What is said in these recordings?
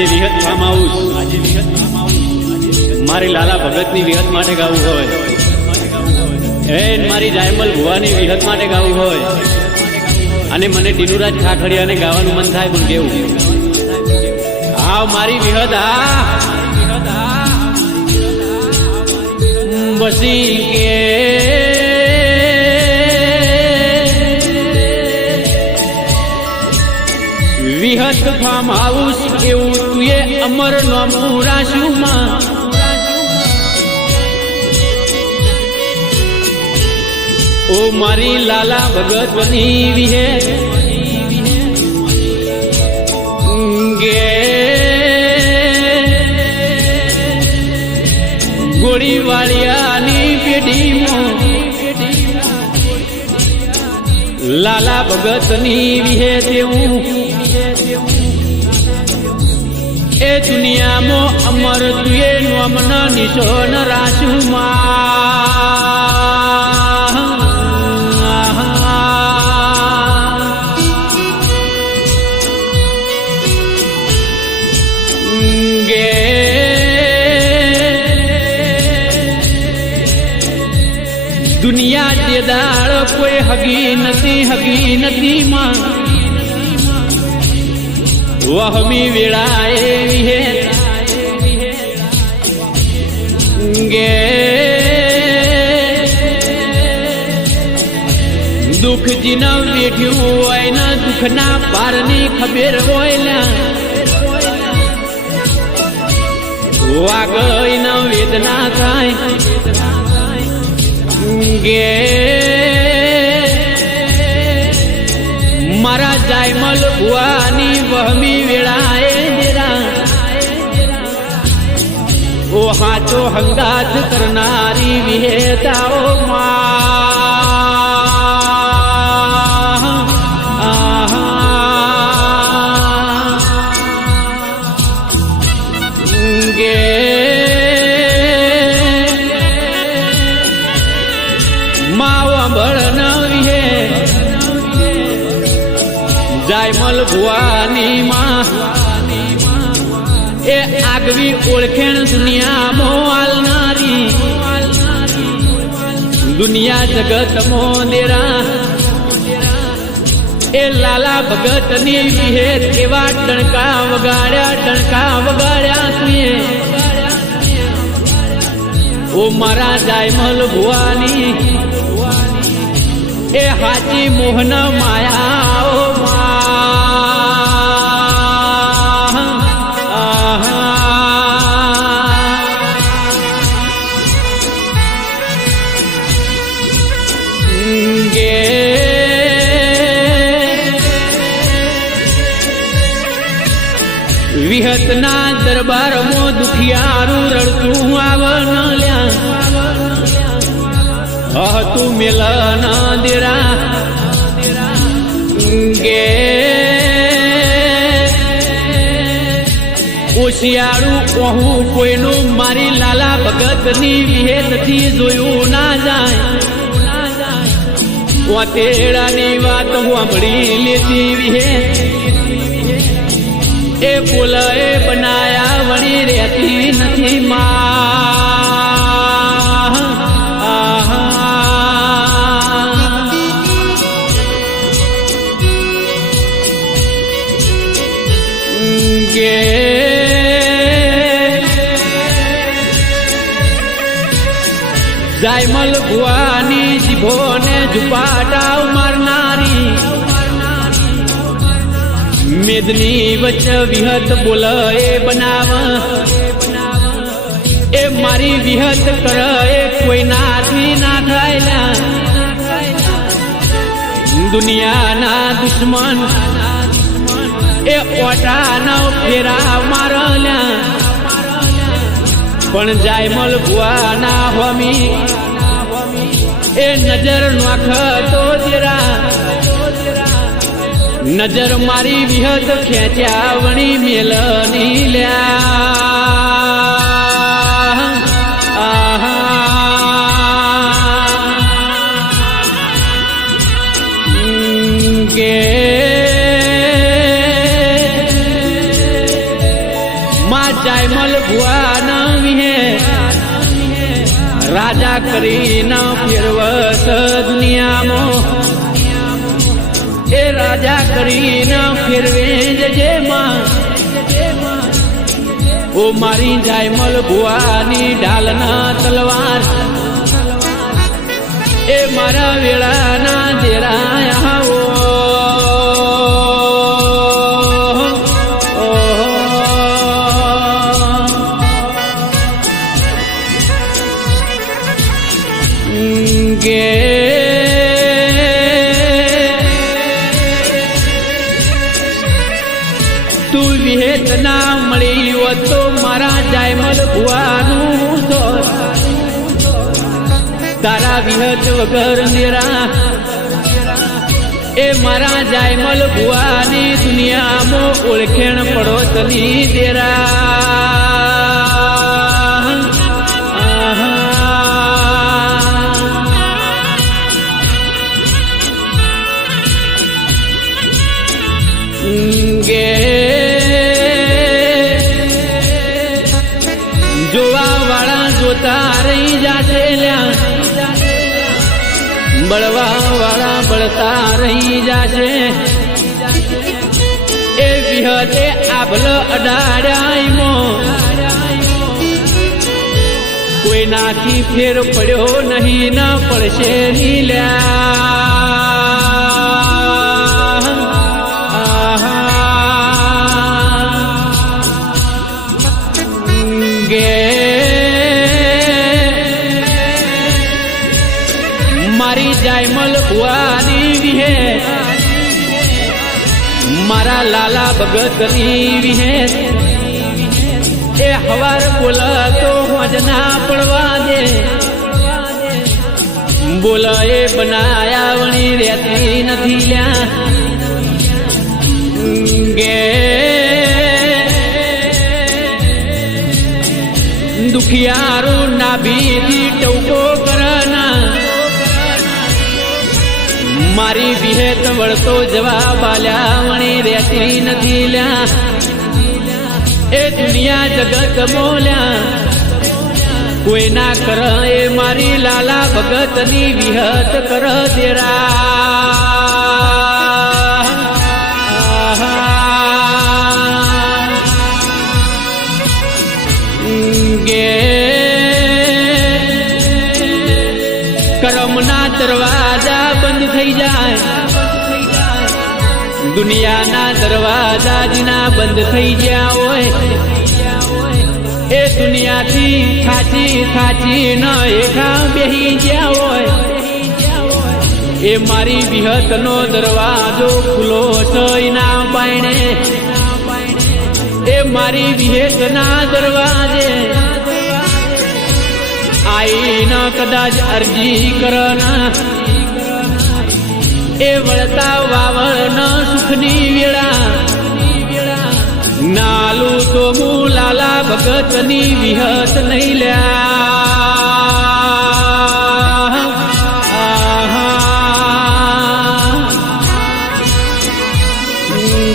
આજે વિહત farm house મારી લાલા ભગતની વિહત માટે ગાવું હોય, મારી જાયમલ ભુવાની વિહત માટે ગાવું હોય અને મને ટીનુરાજ ખાખડિયાને ગાવાનું મન થાય પણ કેવું આ મારી વિહત બસી કે વિહત ફાર્મ હાઉસ એવું તુએ અમર નામું રાશુમાં ઓ મારી લાલા ભગતની વિહે ગે ગોળીવાળિયાની પેઢીમાં લાલા ભગતની વિહે તેવું એ દુનિયામાં અમર તુએ નોમના નિશોન રાશુમાં ગે દુનિયા જે દાળ કોઈ હગી નથી માં વહમી વેળાએ વિહે ગે દુઃખ જીના વેઠ્યું હોય ને દુઃખના પારની ખબર હોય વાગઈ ન વેદના થાય ગે મારા જાયમલ ભુવાની વહમી વેળાએ દેરા ઓ હાચો હંગાત કરનારી વિહેતાઓ ગે માવા બળન વિહે જાયમલ ભુવાની માં એ આગવી ઓળખેણ દુનિયામાં આલનારી દુનિયા જગત મોદેરા એ લાલા ભગતની વિહે એવા ડણકા વગાડ્યા તુએ ઓ મારા જાયમલ ભુવાની એ હાચી મોહન માયા ઓ ગે વિહતના દરબારમાં દુખિયારું રડતું આવન લ્યા તું મેલન દેરા ગે ઓશિયાળું કહું કોઈનું મારી લાલા ભગતની વિહે નથી જોયું ના જાય વાતેડાની વાત સાંભળી લેતી વિહે એ બોલાએ બનાયા વળી રહેતી નથી માં ગે જાયમલ ભુવાની જીભોને ઝુપાટાવ મારનારી મેદની વચ્ચે વિહત બોલે બનાવ એ મારી વિહત કરે કોઈ નાથી ના થાય દુનિયાના દુશ્મન એ ઓટાના ફેરા મારલ્યા પણ જાયમલ ભુવાના હોમી એ નજર નાખતો તેરા નજર મારી વિહત ખેંચ્યા વણી મેલની લ્યા માં જાયમલ ભુવાના વિહે રાજા કરીને ફેરવસ દુનિયામાં એ રાજા કરીને ફેરવે જજે માં ઓ મારી જાયમલ ભુવાની ઢાલના તલવાર એ મારા વેળાના દેરાયા આવો ગે તું વિહેત ના મળી હો તો મારા જાયમલ ભુવાનું તો તારા વિહત વગર નિરા એ મારા જાયમલ ભુવાની દુનિયામાં ઓળખેણ પડો તની દેરા ગે જોવા વાળા જોતા રહી જાશે લ્યા બળવા વાળા બળતા રહી જાશે એ વિહતે આભલ અડાડ્યામાં કોઈ નાથી ફેર પડ્યો નહીં ન પડશે ની મારી જાયમલ ભુવાની વિહે મારા લાલા ભગતની વિહે એ હવાર બોલ તો હોજના પડવા દે બોલ એ બનાયા વણી રહેતી નથી લ્યા ગે દુખિયારું નાભીથી ટવકો કરના મારી વિહેત વળતો જવાબ આલ્યા વણી રહેતી નથી લ્યા એ દુનિયા જગત મોલ્યા કોઈ ના કર એ મારી લાલા ભગતની વિહત કર દેરા ગે કરમના દરવાજા બંધ થઈ જાય દુનિયાના દરવાજા જીના બંધ થઈ ગયા હોય એ દુનિયાથી થાચી થાચી ન એકા બેહી ગયા હોય એ મારી વિહતનો દરવાજો ખુલ્લો થઈ ના બાયણે એ મારી વિહેતના દરવાજે આઈને કદાચ અરજી કરના એ વળતા વાવણ સુખની વેળા નાલું તો હું લાલા ભગતની વિહત નહીં લ્યા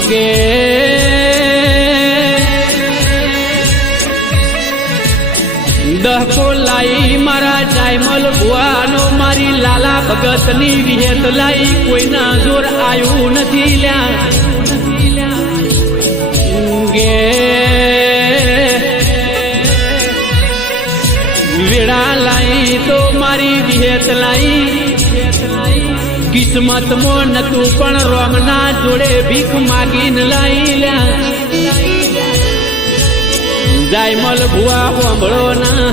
ગે દહકો લાઈ મારા જાયમલ ભુવાનો મારી લાલા ભગતની વિહેત લાઈ કોઈના જોર આયું નથી લ્યા ગે વેળા લાઈ તો મારી વિહેત લાઈ કિસ્મતમાં નતું પણ રોમના જોડે ભીખ માગીને લાઈ લ્યા જાયમલ ભુવા સાંભળો ના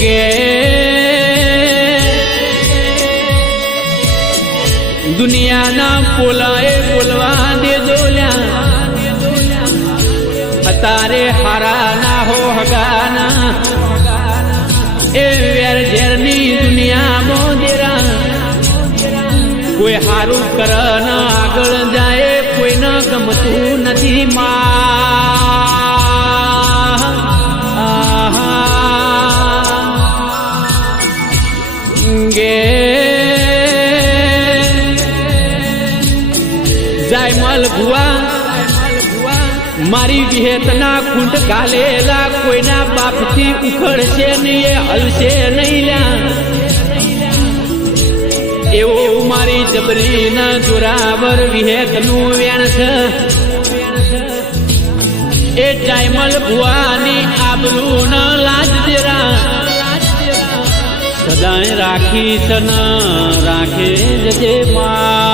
ગે દુનિયાના પોલાએ બોલવા દેજો લ્યા અતારે હારા ના હો હગાના એ વેર ઝેરની દુનિયામાં દેરા કોઈ હારું કર ના આગળ જાય કોઈને ગમતું નથી ગે જાયમલ ભુવા મારી વિહેતના ખૂંટ ગાલેલા કોઈના બાપથી ઉખડશે નહીં, એ હલશે નહીં લ્યા. એવું મારી જબરીના જોરાવર વિહેતનું વેણ છે. એ જાયમલ ભુવાની આબરૂ ન લાજ દેરા સદાય રાખી છે ન રાખે જજે માં.